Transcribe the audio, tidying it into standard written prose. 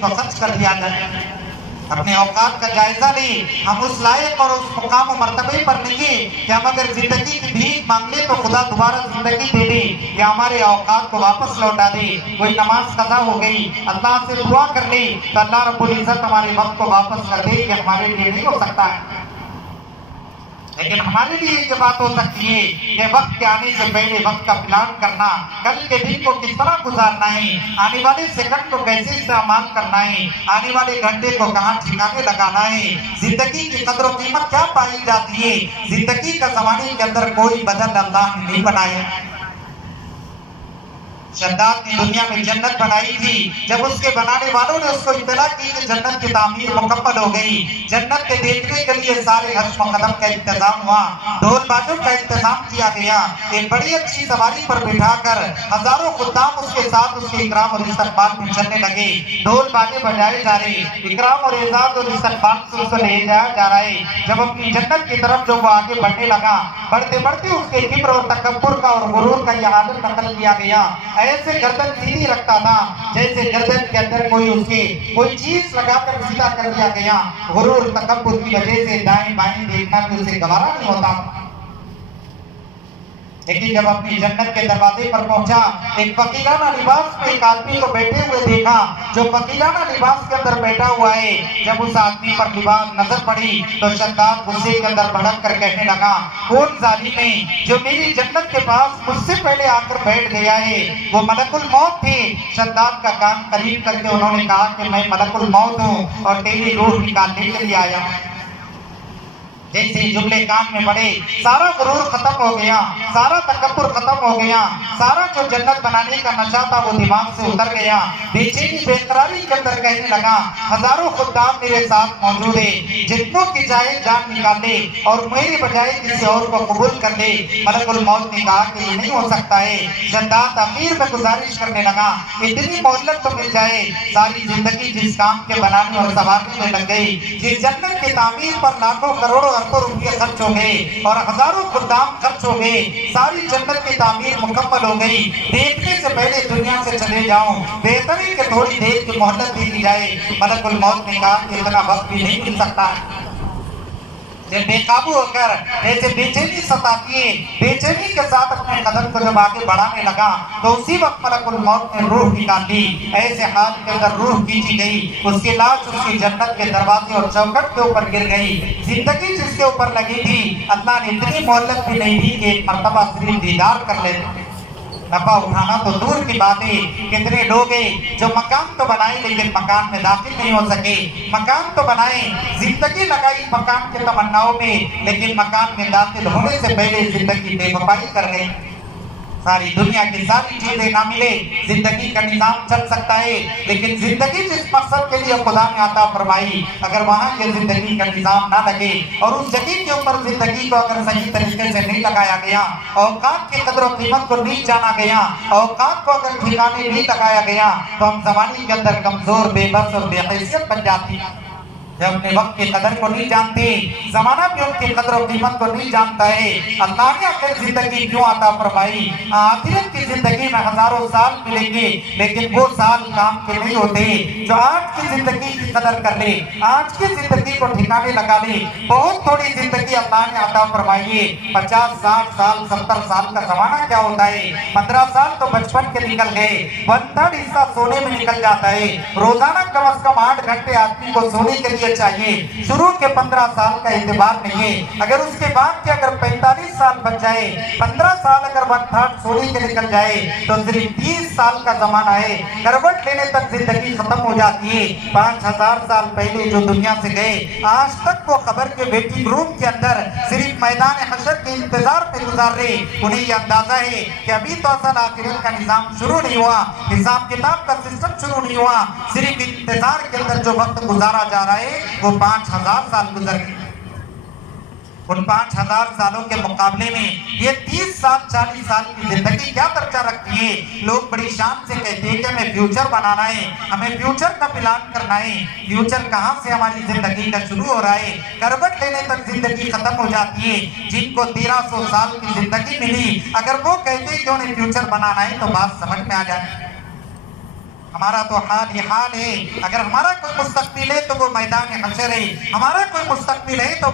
को खर्च कर दिया जाए। अपने औकात का जायजा ले। हम उस लायक और उस मुकाम और मर्तबे पर नहीं है कि हम अगर जिंदगी की भीख मांग ले तो खुदा दोबारा जिंदगी दे दे या हमारे औकात को वापस लौटा दे। कोई नमाज कज़ा हो गई, अल्लाह से दुआ कर ले तो अल्लाह रब्बुल इज्जत हमारे वक्त को वापस कर दे। कि हमारे लिए नहीं हो सकता है, लेकिन हमारे लिए ये बात हो सकती है कि वक्त के आने से पहले वक्त का प्लान करना, कल के दिन को किस तरह गुजारना है, आने वाले सेकंड को कैसे इस्तेमाल करना है, आने वाले घंटे को कहाँ ठिकाने लगाना है, जिंदगी की कदर और कीमत क्या पाई जाती है। जिंदगी का जमाने के अंदर कोई बदल अल्लाह ने नहीं बनाया। शद्दाद ने दुनिया में जन्नत बनाई थी, जब उसके बनाने वालों ने उसको इत्तला की कि जन्नत की तामीर मुकम्मल हो गई, जन्नत के देखने के लिए सारे हश्म कदम का इंतजाम हुआ, ढोल बाजों का इंतजाम किया गया। एक बड़ी अच्छी सवारी पर बिठाकर हजारों खुद्दाम उसके साथ उसके इकराम और इस्तकबाल में चलने लगे। ढोल बाजे बजाए जा रहे, इकराम और एजाज और इस्तकबाल से उसको ले जाया जा रहा है। जब अपनी जन्नत की तरफ जो वो आगे बढ़ने लगा, बढ़ते बढ़ते उसके किब्र और तकब्बुर का और गुरूर का यह हालत नकल किया गया। ऐसे गर्दन सीधी रखता था जैसे गर्दन के अंदर कोई उसके कोई चीज लगाकर सीधा कर दिया गया। गुरूर तकब्बुर की वजह से दाएं बाएं देखना भी उसे गवारा नहीं होता। लेकिन जब अपनी जन्नत के दरवाजे पर पहुंचा, एक फकीराना लिबास में एक आदमी को बैठे हुए देखा, जो फकीराना लिबास के अंदर बैठा हुआ है। जब उस आदमी पर लिबास नजर पड़ी तो शद्दाद गुस्से के अंदर भड़क कर कहने लगा, कौन जालिम है जो मेरी जन्नत के पास मुझसे पहले आकर बैठ गया है? वो मलकुल मौत थे। शद्दाद का कान करीब करके उन्होंने कहा कि मैं मलकुल मौत हूँ और तेरी रूह निकालने के लिए आया हूँ। जैसे जुमले कान में पड़े, सारा गुरूर खत्म हो गया, सारा तकब्बुर खत्म हो गया, सारा जो जन्नत बनाने का नशा था वो दिमाग से उतर गया। बेचैनी बेकरारी के अंदर कहने लगा, हजारों खुद्दाम मेरे साथ मौजूद है, जितनों की जाए जान निकाल ले और मेरी बजाय किसी और को कबूल कर ले। मलकुल मौत ने कहा कि ये नहीं हो सकता है। शद्दाद अमीर में गुजारिश करने लगा, इतनी मोहलत तो मिल जाए। सारी जिंदगी जिस काम के बनाने और संवारने में लग गई, जिस जन्नत की तामीर पर लाखों करोड़ों अरबों रुपये खर्च हो गए और हजारों खुद्दाम खर्च हो गए, सारी जन्नत की तामीर मुकम्मल हो गई। देखने से पहले दुनिया से चले जाऊं, बेहतर है कि थोड़ी देर की मोहलत दी दी जाए। मलकुल मौत ने कहा कि इतना वक्त भी नहीं मिल सकता। जब बेकाबू होकर जैसे बेचैनी सताती है, बेचैनी के साथ अपने कदम को जब आगे बढ़ाने लगा तो उसी वक्त मलकुल मौत ने रूह निकाल ली। ऐसे हाल के अंदर रूह खींची गई, उसकी लाश उसकी जन्नत के दरवाजे और चौखट के ऊपर गिर गई। जिंदगी जिसके ऊपर लगी थी, अल्लाह ने इतनी मोहलत भी नहीं दी कि एक मर्तबा सिर्फ दीदार कर ले। नफा उठाना तो दूर की बात है। कितने लोग हैं जो मकान तो बनाए लेकिन मकान में दाखिल नहीं हो सके। मकान तो बनाए, जिंदगी लगाई मकान के तमन्नाओं में, लेकिन मकान में दाखिल होने से पहले जिंदगी बेवफाई कर गई। सारी दुनिया की सारी चीजें ना मिले, जिंदगी का निजाम चल सकता है, लेकिन जिंदगी जिस मकसद के लिए खुदा ने अता फरमाई, अगर वहाँ के जिंदगी का निजाम ना लगे और उस जगह के ऊपर जिंदगी को अगर सही तरीके से नहीं लगाया गया, औकात की कदर और कीमत को नहीं जाना गया, औकात को अगर ठिकाने नहीं लगाया गया, तो हम जमाने के अंदर कमजोर, बेबस और बेहैसियत बन जाती है। जब अपने वक्त की कदर को नहीं जानते, जमाना भी उनकी कदर और कीमत को नहीं जानता है। अल्लाह ने आखिर जिंदगी क्यों अता फरमाई? आखिरत की जिंदगी में हजारों साल मिलेंगे, लेकिन वो साल काम के नहीं होते। जो आज की जिंदगी की कदर कर ले, आज की जिंदगी को ठिकाने लगा ले। बहुत थोड़ी जिंदगी अल्लाह ने अता फरमाई है। 50, 60 साल, 70 साल का जमाना क्या होता है? 15 साल तो बचपन के निकल गए, 1/3 हिस्सा सोने में निकल जाता है। रोजाना कम से कम 8 घंटे आदमी को सोने के लिए चाहिए। शुरू के 15 साल का एतबार नहीं है। अगर उसके बाद के अगर 45 साल बच जाए, 15 साल अगर 1/3 सोने के निकल जाए, तो सिर्फ 30 साल का जमाना है। करवट लेने तक जिंदगी खत्म हो जाती है। 5000 साल पहले जो दुनिया से गए, आज तक वो खबर के वेटिंग रूम के अंदर सिर्फ मैदान हशर के इंतजार में गुजार रहे। उन्हें यह अंदाजा है कि अभी तो असल आखिरत का निजाम शुरू नहीं हुआ, हिसाब किताब का सिस्टम शुरू नहीं हुआ। सिर्फ इंतजार के अंदर जो वक्त गुजारा जा रहा है वो 5000 साल गुजर गए। उन 5000 सालों के मुकाबले में ये 30 साल 40 साल की जिंदगी क्या दर्जा रखती है। लोग बड़ी शान से कहते हैं कि हमें फ्यूचर बनाना है, हमें फ्यूचर का प्लान करना है। फ्यूचर कहाँ से हमारी जिंदगी का शुरू हो रहा है? करवट लेने तक जिंदगी खत्म हो जाती है। जिनको 1300 साल की जिंदगी मिली, अगर वो कहते हैं कि उन्हें फ्यूचर बनाना है तो बात समझ में आ जाए। हमारा तो हाल ही हाल है। अगर हमारा कोई मुस्तकबिल है तो वो मैदान हशर है, हमारा कोई मुस्तकबिल है तो